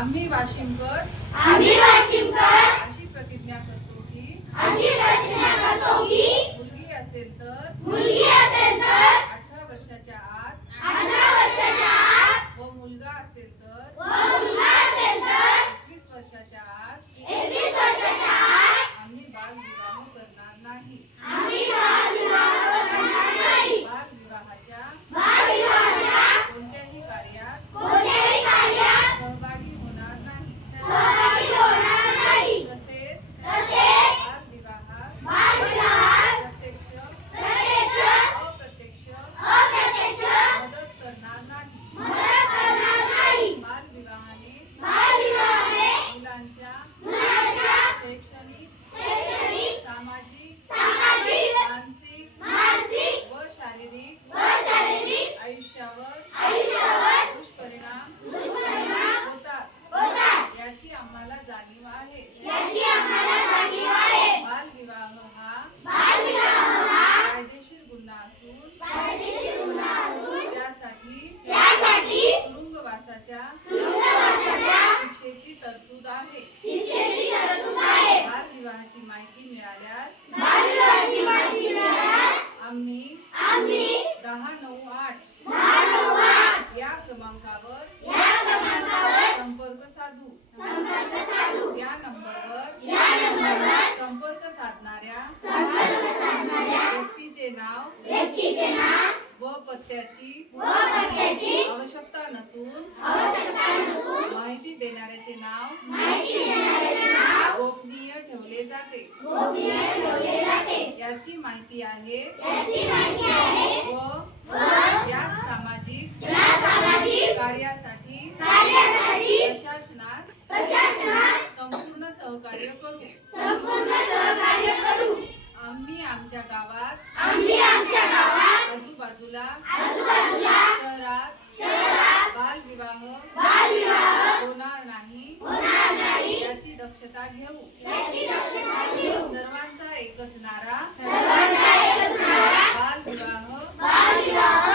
आम्ही वाशिमकर अशी प्रतिज्ञा करतो की मुलगी असेल तर 18 वर्षाच्या आत व मुलगा असेल तर 21 वर्षाच्या आत आम्ही बालविवाह करणार नाही. बालविवाहाच्या कोणत्याही कार्यात सहभागी होणार नाही. तसेच बालविवाहास प्रत्यक्ष अप्रत्यक्ष मदत करणार नाही. बालविवाहाने मुलांच्या शैक्षणिक, सामाजिक, मानसिक व शारीरिक आयुष्यावर दुष्परिणाम होतात याची आम्हाला जाणीव आहे. बालविवाह हा कायदेशीर गुन्हा असून त्यासाठी तुरुंगवासाच्या शिक्षेची तरतूद आहे. बालविवाहाची माहिती मिळाल्यास आम्ही 1098 या क्रमांकावर संपर्क साधू. या नंबरवर संपर्क साधणाऱ्या व्यक्तीचे नाव व पत्त्याची आवश्यकता नसून माहिती देणाऱ्याचे नाव गोपनीय ठेवले जाते. याची माहिती आहे व या सामाजिक कार्यासाठी प्रशासनास संपूर्ण सहकार्य करू. आम्ही आमच्या गावात आजूबाजूला शहरात बालविवाह होणार नाही याची दक्षता घेऊ. सर्वांचा एकच नारा बालविवाह